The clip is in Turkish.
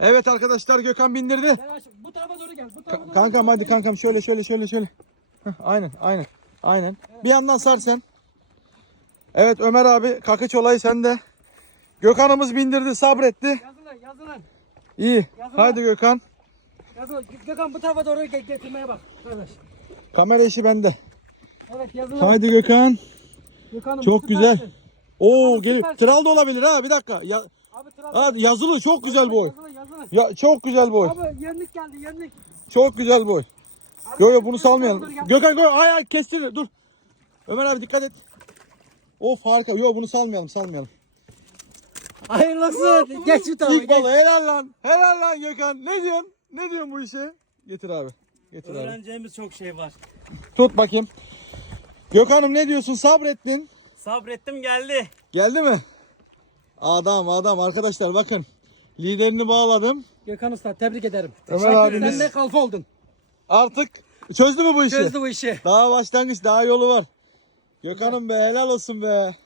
Evet arkadaşlar Gökhan bindirdi. Gel. Bu tarafa doğru gel. Bu tarafa Ka- doğru kankam hadi kankam şöyle şöyle şöyle şöyle. Heh, aynen aynen. Aynen. Bir yandan sar sen. Evet Ömer abi kakıç olayı sende. Gökhan'ımız bindirdi sabretti. Yazılan yazılan. İyi. Yazın Haydi Gökhan. Yazılan. Gökhan bu tarafa doğru ge- getirmeye bak. Kardeş. Kamera işi bende. Evet yazılan. Haydi Gökhan. Gökhan'ım, Çok süpersin. güzel. Oo geliyor. Tral da olabilir ha bir dakika. Ya, Abi ha, yazılı çok güzel boy. Yazılan yazılan. Ya çok güzel boy. Abi yenlik geldi yenlik. Çok güzel boy. Yo yo bunu salmayalım. Gökhan koy ay ay kestin dur. Ömer abi dikkat et. Of harika. Yo bunu salmayalım salmayalım. Hayırlısı. Geç bir tarafa. İlk balı helal lan. Helal lan Gökhan. Ne diyorsun? Ne diyorsun bu işe? Getir abi. Getir abi. Öğreneceğimiz çok şey var. Tut bakayım. Gökhan'ım ne diyorsun? Sabrettin. Sabrettim geldi. Geldi mi? Adam adam arkadaşlar bakın. Liderini bağladım. Gökhan Usta tebrik ederim. Ömer Teşekkür abimiz-. Sen de kalfa oldun. Artık çözdü mü bu işi? Çözdü bu işi. Daha başlangıç daha yolu var. Gökhan'ım be helal olsun be.